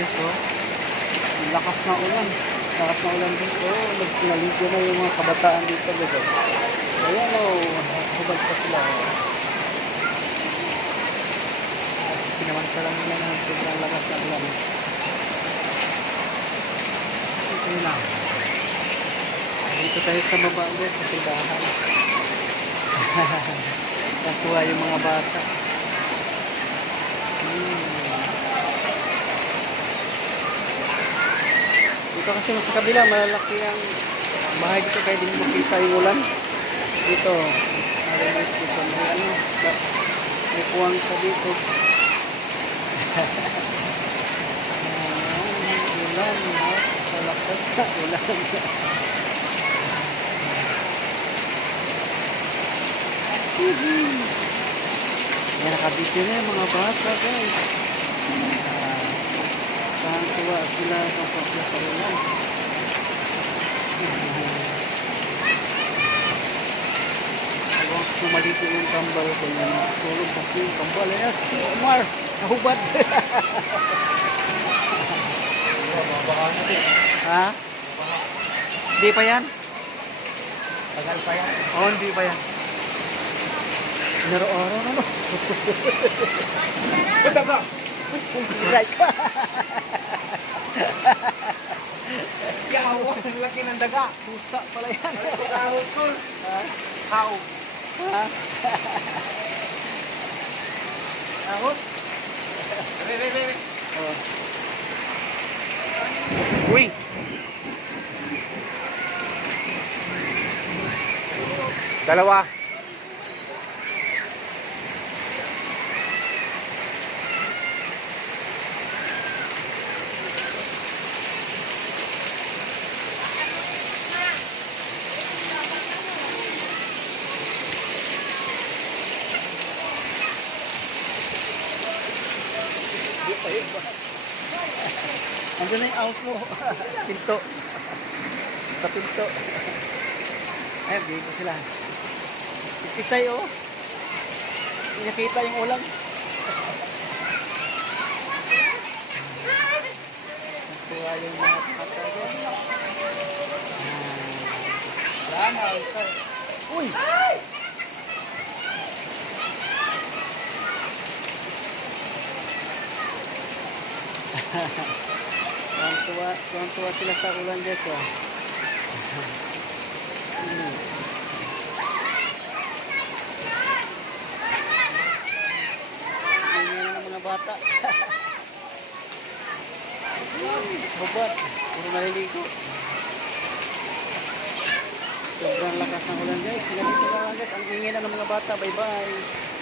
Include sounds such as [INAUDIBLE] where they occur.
Ang lakas na ulan. Lakas na ulan dito. Nagsinaligo na yung mga kabataan dito, guys. Ayan, oh. Hubad pa sila, oh. Pinamantala nila na sobrang lakas na ulan. Ito na. Dito tayo sa baba ulit sa silbahan. [LAUGHS] Natuwa yung mga bata. Dito kasi sa kabila, malalaki ang bahay dito kaya din makita yung ulan. Dito, dito, may ano, may kuwang sa dito. [LAUGHS] Ulan? Malakas na ulan. [LAUGHS] Yan, nakabidyo na yung mga bata, guys. Sila sa sosya sa ulan. Huwag sumaligo yung kambal ko yan. Tulog kasi yung kambal. Yes, Omar. Nahubad. [LAUGHS] ha? Hindi pa yan? Tagal pa yan. Oo, hindi pa yan. Naro-oro na no. Punta ka! Right. [LAUGHS] Ang laki ng daga. Pusa pala yan. Kahot ko. How? Kahot? Re, re, re. Oh. Uy! Dalawa. Andun na yung mo. [LAUGHS] pinto. Sa pinto. Ayan, dito sila. Itisay oh. Nakita yung ulam. Natuwa yung mga bata dyan. Ah. Sana, isa. Uy! Tuwan-tuwa, tuwan-tuwa sila sa ulan ko. Hmm. Mga bata. Bubad, puro naliligo. Sobrang lakas ng ulan guys. Ganito lang guys. Ang ingay na ng mga bata. Bye bye.